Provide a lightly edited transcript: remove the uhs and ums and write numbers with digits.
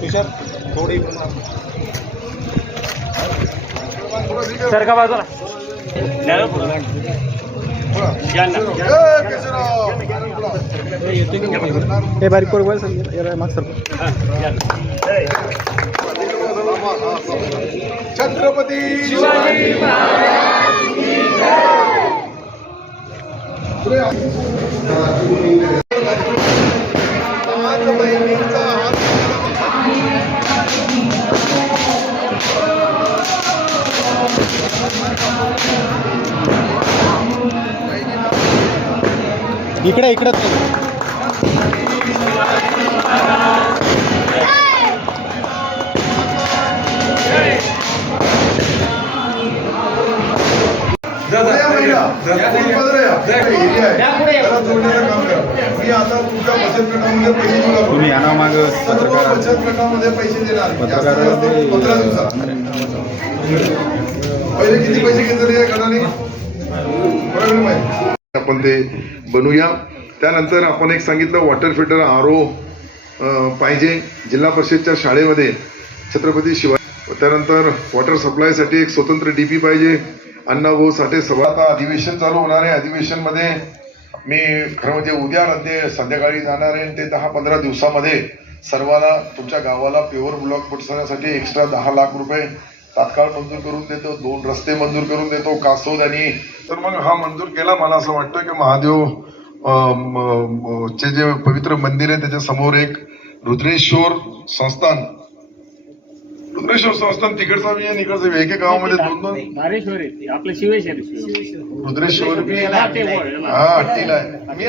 तुषार थोडी सर का बाजूला हे बारीक पोर बोल सर माग सर छत्रपती शिवाजी इकडे इकडे मी आता तुमच्या बचत गटामध्ये पैसे देऊ लागलो. तुम्ही आणा माग सर्व बचत गटामध्ये पैसे देणार. जास्त जास्त 15 दिवसात. पहिले किती पैसे घेतले या गटाने बरोबर माहिती आपण ते बनवूया. त्यानंतर आपण एक सांगितलं वॉटर फिल्टर आरओ पाहिजे जिल्हा परिषदच्या शाळेमध्ये छत्रपती शिवाजी. त्यानंतर वॉटर सप्लायसाठी एक स्वतंत्र डीपी पाहिजे. अण्णाभाऊ साठे सभा आता अधिवेशन चालू होणार आहे. अधिवेशन मध्ये मी खरं म्हणजे उद्या रद्दे संध्याकाळी जाणार आहे. ते 10-15 दिवसामध्ये सर्वाला तुमच्या गावाला प्युअर ब्लॉक पोचवण्यासाठी एक्स्ट्रा 10 लाख रुपये तात्काळ मंजूर करून देतो. 2 रस्ते मंजूर करून देतो कासोद आणि तर मग हा मंजूर केला. मला असं वाटतं की महादेव चे जे पवित्र मंदिर आहे त्याच्या समोर एक रुद्रेश्वर संस्थान तिकडचा बी आहे इकडचं बी. एके गावामध्ये 2-2 आपलं शिवेश्वर रुद्रेश्वर बी हा हट्टीला आहे. मी